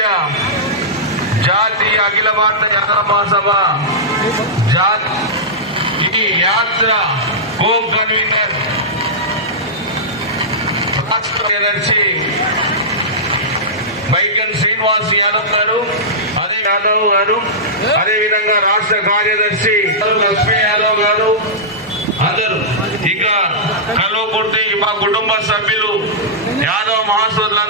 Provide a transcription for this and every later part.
బిడ్డ జాతీయ అఖిల భారత యాదవ మహాసభ. జాతి ఈ యాత్ర కో కన్వీనర్ రాష్ట్ర కార్యదర్శి బైకన్ శ్రీనివాస్ యాదవ్ గారు అదే యాదవ్ గారు అదే విధంగా రాష్ట్ర కార్యదర్శి లక్ష్మీ యాదవ్ గారు అందరు. ఇంకా కల్వకుర్తి మా కుటుంబ సభ్యులు యాదవ్ మహాసోదరులందరికీ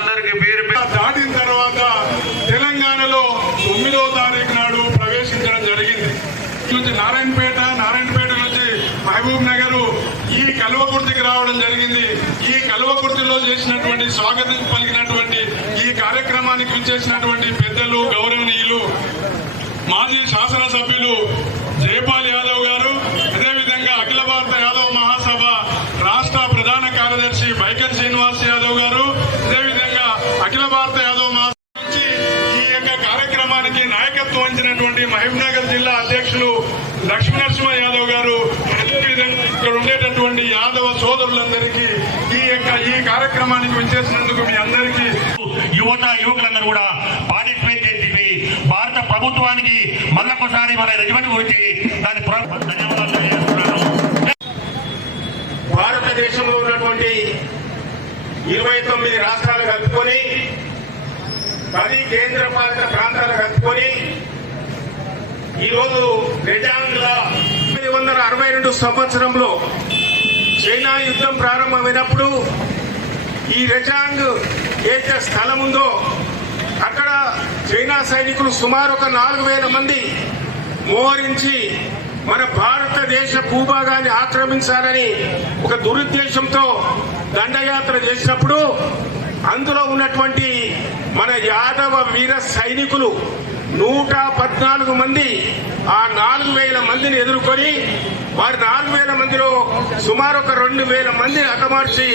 మహబూబ్ నగర్ ఈ కల్వకుర్తికి రావడం జరిగింది. ఈ కల్వకుర్తిలో చేసినటువంటి స్వాగతం పలికినటువంటి ఈ కార్యక్రమానికి చేసినటువంటి పెద్దలు గౌరవనీయులు మాజీ శాసనసభ్యులు జయపాల్ యాదవ్ గారు అదేవిధంగా అఖిల భారత యాదవ్ మహాసభ రాష్ట్ర ప్రధాన కార్యదర్శి బైకన్ శ్రీనివాస్ యాదవ్ గారు అదేవిధంగా అఖిల భారత యాదవ్ మహాసభ నుంచి ఈ యొక్క కార్యక్రమానికి నాయకత్వం వహించినటువంటి మహబూబ్నగర్ జిల్లా అధ్యక్షులు లక్ష్మీనరసింహ యాదవ్ గారు అదేవిధంగా ఇక్కడ ఉండేటటువంటి యాదవ సోదరులందరికీ ఈ యొక్క ఈ కార్యక్రమానికి విచ్చేసినందుకు మీ అందరికీ యువత యువకులందరూ కూడా పార్టిసిపేట్ చేసి భారత ప్రభుత్వానికి మళ్ళొకసారి మన రెజిమెంట్ గురించి దాని ధన్యవాదాలు తెలియజేస్తున్నాను. భారతదేశంలో ఉన్నటువంటి ఇరవై తొమ్మిది రాష్ట్రాలు కలుపుకొని పది కేంద్ర పాలిత ప్రాంతాలు కలుపుకొని ఈరోజు రెజాంగ్ల తొమ్మిది వందల అరవై రెండు సంవత్సరంలో చైనా యుద్ధం ప్రారంభమైనప్పుడు ఈ రెజాంగ్ ఏదైతే స్థలం ఉందో అక్కడ చైనా సైనికులు సుమారు ఒక నాలుగు వేల మంది మోహరించి మన భారతదేశ భూభాగాన్ని ఆక్రమించాలని ఒక దురుద్దేశంతో దండయాత్ర చేసినప్పుడు అందులో ఉన్నటువంటి మన యాదవ వీర సైనికులు నూట పద్నాలుగు మంది ఆ నాలుగు వేల మందిని ఎదుర్కొని వారి నాలుగు వేల మందిలో సుమారు ఒక రెండు వేల మందిని హతమార్చి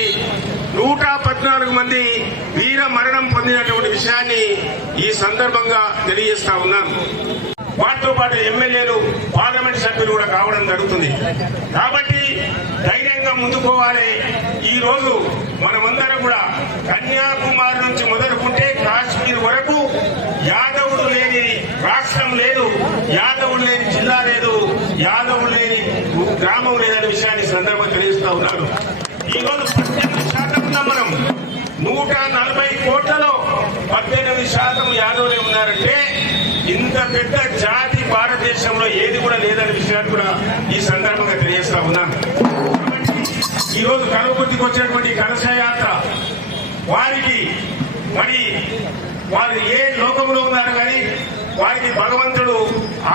నూట పద్నాలుగు మంది వీర మరణం పొందినటువంటి విషయాన్ని ఈ సందర్భంగా తెలియజేస్తా ఉన్నాను. వాటితో పాటు ఎమ్మెల్యేలు పార్లమెంట్ సభ్యులు కూడా కావడం జరుగుతుంది. కాబట్టి ధైర్యంగా ముందుకోవాలి. ఈ రోజు మనమందరం కూడా కన్యాకుమారి నుంచి మొదలుకుంటే కాశ్మీర్ వరకు యాదవుడు లేని రాష్ట్రం లేదు యాదవుడు లేని జిల్లా లేదు యాదవుడు లేని గ్రామం లేదనే విషయాన్ని సందర్భంగా తెలియజేస్తా ఉన్నాను. ఈ రోజు పద్దెనిమిది శాతం మనం నూట నలభై కోట్లలో పద్దెనిమిది శాతం యాదవులే ఉన్నారంటే ఇంత పెద్ద జాతి భారతదేశంలో ఏది కూడా లేదనే విషయాన్ని కూడా ఈ సందర్భంగా తెలియజేస్తా ఉన్నాను ఈ రోజు కలవకుర్తికి వచ్చినటువంటి కలశ యాత్ర వారికి మరి వారు ఏ లోకంలో ఉన్నారు కానీ వారికి భగవంతుడు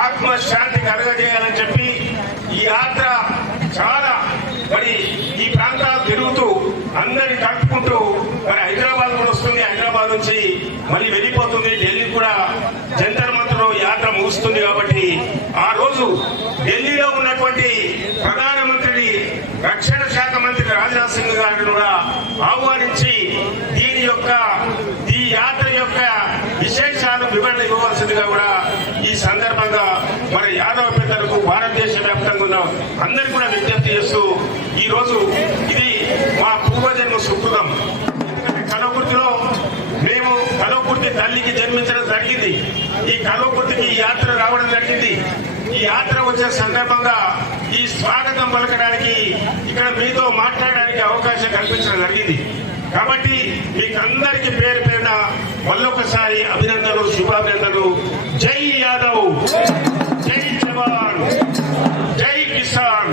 ఆత్మశాంతి కలగజేయాలని చెప్పి ఈ యాత్ర చాలా మరి ఈ ప్రాంతాలు తిరుగుతూ అందరిని కలుపుకుంటూ మరి హైదరాబాద్ కూడా వస్తుంది హైదరాబాద్ నుంచి మళ్ళీ వెళ్ళిపోతుంది. ఢిల్లీ కూడా జంతర్ మంత్రులు యాత్ర ముగుస్తుంది కాబట్టి ఆ రోజు ఢిల్లీలో ఉన్నటువంటి ప్రధానమంత్రి రక్షణ శాఖ మంత్రి రాజ్నాథ్ సింగ్ గారిని కూడా ఆహ్వానించి దీని యొక్క ఈ యాత్ర యొక్క విశేషాలు వివరణ ఇవ్వవలసిందిగా కూడా ఈ సందర్భంగా మన యాదవ పెద్దలకు భారతదేశ వ్యాప్తంగా ఉన్న అందరికీ కూడా విజ్ఞప్తి చేస్తూ ఈరోజు ఇది మా పూర్వజన్మ సుకృతం ఎందుకంటే కలవకుర్తిలో మేము కలవకుర్తి తల్లికి జన్మించడం జరిగింది. ఈ కలవకుర్తికి ఈ యాత్ర రావడం జరిగింది. ఈ యాత్ర వచ్చే సందర్భంగా ఈ స్వాగతం పలకడానికి ఇక్కడ మీతో మాట్లాడడానికి అవకాశం కల్పించడం జరిగింది. కాబట్టి మీకందరికీ పేరు పేరున మళ్ళొకసారి అభినందనలు శుభాభినందనలు. జై యాదవ్! జై జవాన్! జై కిసాన్!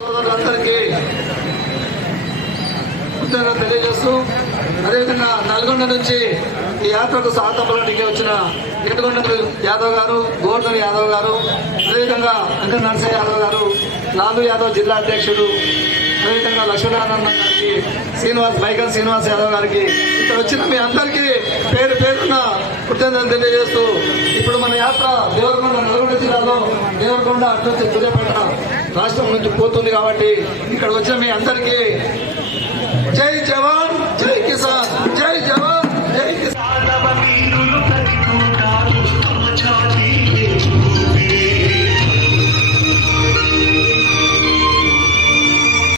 సోదరులందరికీ కృతజ్ఞతలు తెలియజేస్తూ అదేవిధంగా నల్గొండ నుంచి ఈ యాత్రకు సహతంపడానికి వచ్చిన ఏడుగొండ యాదవ్ గారు గోవర్ధన్ యాదవ్ గారు అదేవిధంగా వెంకట నరసయ్య యాదవ్ గారు లాలు యాదవ్ జిల్లా అధ్యక్షుడు అదేవిధంగా లక్ష్మీనారాయణ గారికి శ్రీనివాస్ బైకల్ శ్రీనివాస్ యాదవ్ గారికి ఇక్కడ వచ్చిన మీ అందరికీ పేరు పేరున కృతజ్ఞతలు తెలియజేస్తూ ఇప్పుడు మన యాత్ర దేవరకొండ నల్గొండ జిల్లాలో దేవరకొండ అటువంటి నుంచి సూర్యాపేట రాష్ట్రం నుంచి పోతుంది కాబట్టి ఇక్కడ వచ్చిన మీ అందరికీ Reza.